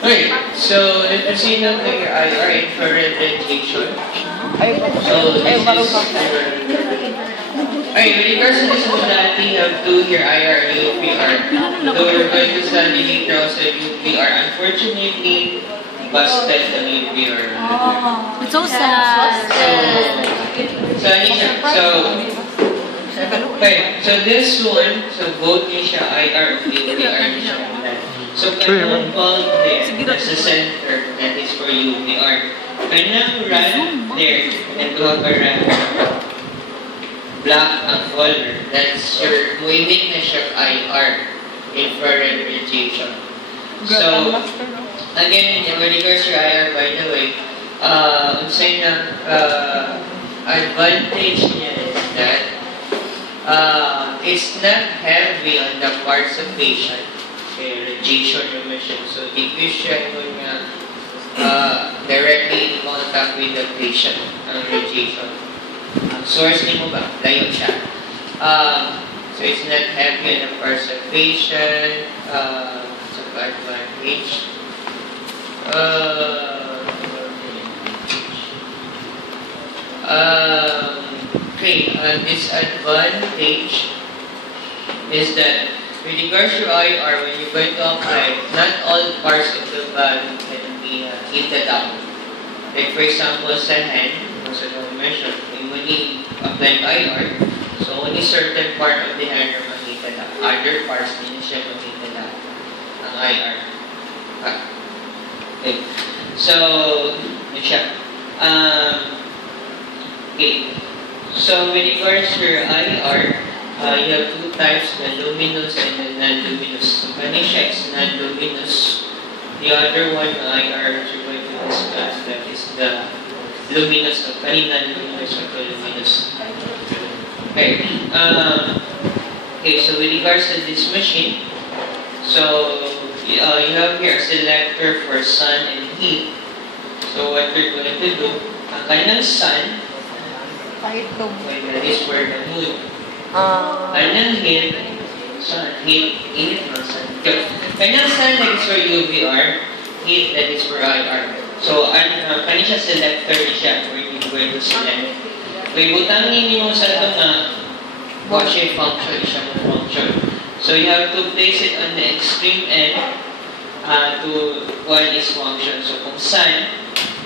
Okay, so let's proceed now to your IR infrared radiation. So this is okay, with regards to this modality of 2 here IR and UPR, though we're going to study later also UPR, unfortunately busted the UPR. Oh, it's so sad. So this one, so both niya siya IR and UPR niya siya modality. So kanang bulb there, that's the center, that is for UPR. Kanang rod there, and to have a rod black ang color, that's your moving na siya IR, infrared radiation. So, again, with regards to IR, by the way, unsay na advantage niya is that it's not heavy on the parts of patient. Okay, radiation emission. So, di ko siya yung directly in contact with the patient, ang radiation. Source ni mo ba? Layo siya. So, it's not heavy on the parts of patient. So, advantage. Okay, disadvantage is that with regards to IR, when you're going to apply, not all parts of the body can be heated up. Like for example, sa hand, as I mentioned, when you apply IR, so only certain part of the hand are heated up. Other parts, hindi siya heated up ang IR. Okay. So, yun siya. Okay. So, with regards to your IR, you have 2 types, the luminous and the non-luminous. So, kani siya is non-luminous. The other one, IR, which we're going to discuss, that is the luminous. So, kani non-luminous or the luminous. Okay. Okay, so with regards to this machine, so you have here a selector for sun and heat. So, what you're going to do, ang kanyang sun, that is for the moon. Kanyang heat, sun, heat, init ng sun. Kanyang sun, that is for UVR, heat, that is for IR. So, kanya siya selector siya, where you're going to select. Kaya butangin niyo sa ito na what siya function, siya function. So, you have to place it on the extreme end to what is function. So, kung sun,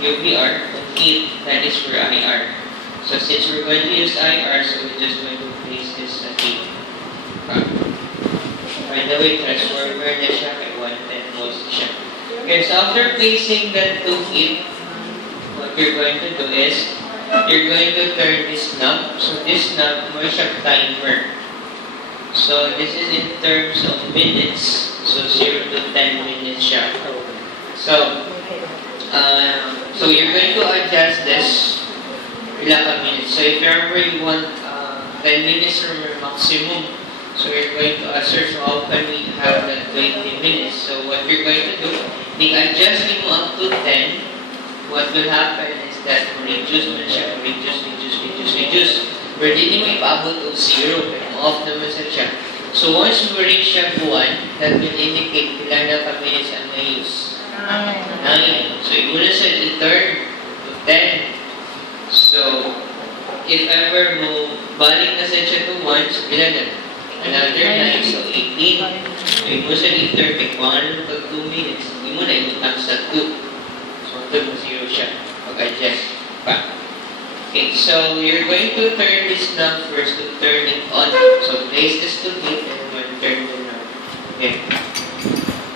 UVR, kung heat, that is for IR. So, since we're going to use IR, so we're just going to place this at heat. By the way, transformer na siya, kay 110 volts siya. Okay, so after placing that to heat, what you're going to do is, you're going to turn this knob. So, this knob, may siya timer. So, this is in terms of minutes. So, 0 to 10 minutes siya. So, so you're going to adjust this ilang minutes. So, if ever you want 10 minutes or maximum, so you're going to assert, so how can we have that 20 minutes? So, what you're going to do, i-adjust mo up to 10, what will happen is that reduce mo siya, reduce. Pero hindi mo ipaabot o 0, pero off naman sa siya. So, once we reach siya 1, that will indicate ilan na ka-minutes ang may use. 9. So, iguna siya to turn to 10. So, if ever mo balik na siya to 1, so ilan na? Another 9, so 18. So, iguna siya i-turn, kung ano pag 2 minutes, hindi mo na i-times sa 2. So, ito mo 0 siya. Pag-adjust pa. Okay, so you're going to turn this knob first to turn it on. So place this to heat and then turn the knob. Okay.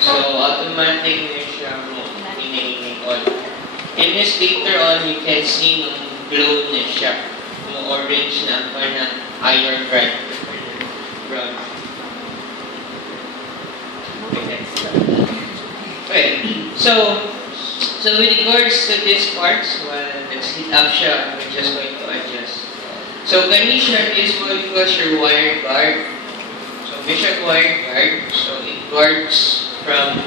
So automatic na siya mo hinihingi on. In this later on, you can see nung glow na siya. Yung orange na pa na iron bright. Brown. Okay. Okay. So with regards to this part, well, let's heat up siya. We're just going to adjust. So, condition is what we call your wire guard. So, may siya wire guard. So, it guards from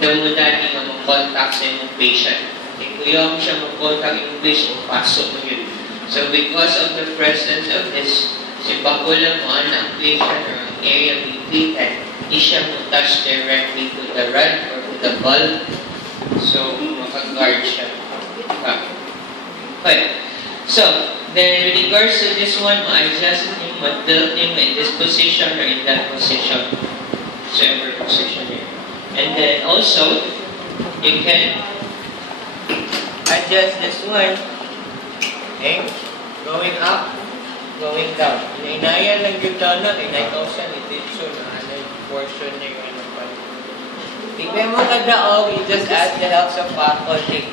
the modality na mag-contact sa yung patient. Okay, kuya mo siya mag-contact yung patient, pasok mo yun. So, because of the presence of this, si bakula mo ang patient or ang area being treated, hindi siya mo touch directly to the rod or to the bulb. So, maka-guard siya. Okay. So, then with regards to this one, ma-adjust yung ma-tilt yung in this position or in that position. Whichever position here. And then also, you can adjust this one. Okay? Going up, going down. Inaya lang yung down na, inaytausan, ititso na ano yung portion niya yung ano pa. Tignan mo kada all, you just add the help sa faculty.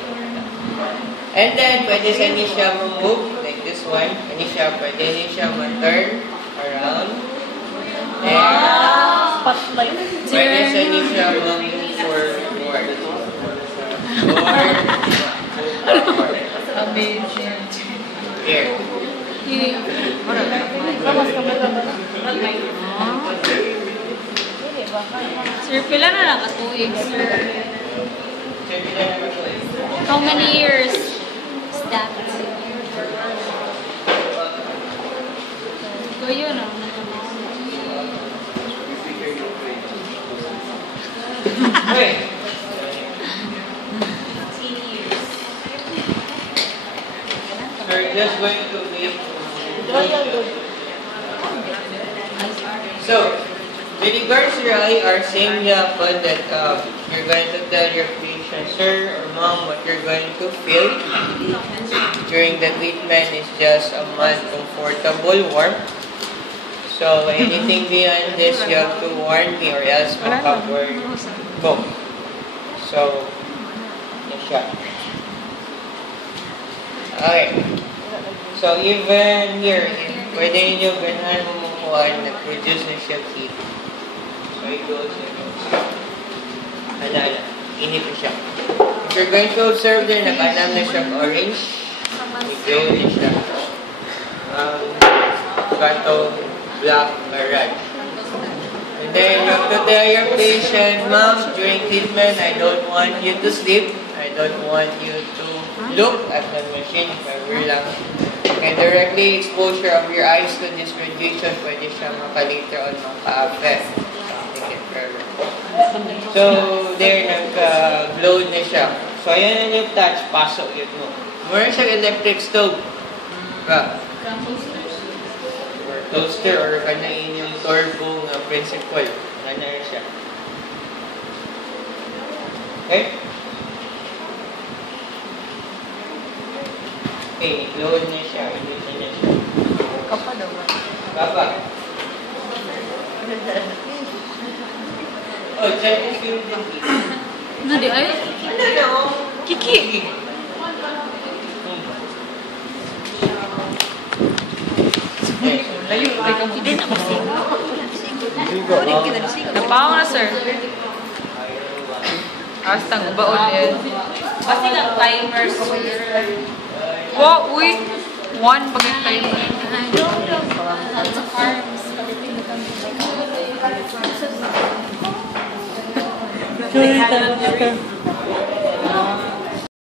And then, pwede sa niya siya move, like this one. Pwede niya siya ma-turn around. And, pwede sa niya siya ma-move forward. Amazing. Here. Sir, pila na nakatuig, sir? How many years is that? So, yun, Okay. We're just going to make so, with regards to your IR, same yapon that you're going to tell your patient, sir or mom, what you're going to feel during the treatment is just a mild, comfortable, warm. So, anything beyond this, you have to warn me or else makaboard go. So, yan siya. Okay. So, even here, pwede nyo ganahan mo makuhaan na produce na siya heat. So, it goes, Ala, inip na siya. If you're going to observe there, nag-anam na siya orange. I-glow na siya. Gato, black, or red. And then, you have to tell your patient, ma'am, during treatment, I don't want you to sleep. I don't want you to look at the machine if ever lang. And directly exposure of your eyes to this radiation, pwede siya maka-later on maka-affect. So, there, nag-glow na siya. So, ayan na yung touch, pasok yun mo. Meron siyang electric stove. Or toaster, or kanain yung turbo ng principal. Ganyan siya. Okay? Okay, glow na siya. Hindi na siya. Kapa daw. Kapa. Oh, Chinese film din. Ano di ay? Kiki. Layo, ay kang hindi na kasi. Napaw na, sir. Hastang baon yan. Kasi lang timer, sir. Wow, uy! One pagit timer. Lots of arms. Sorry,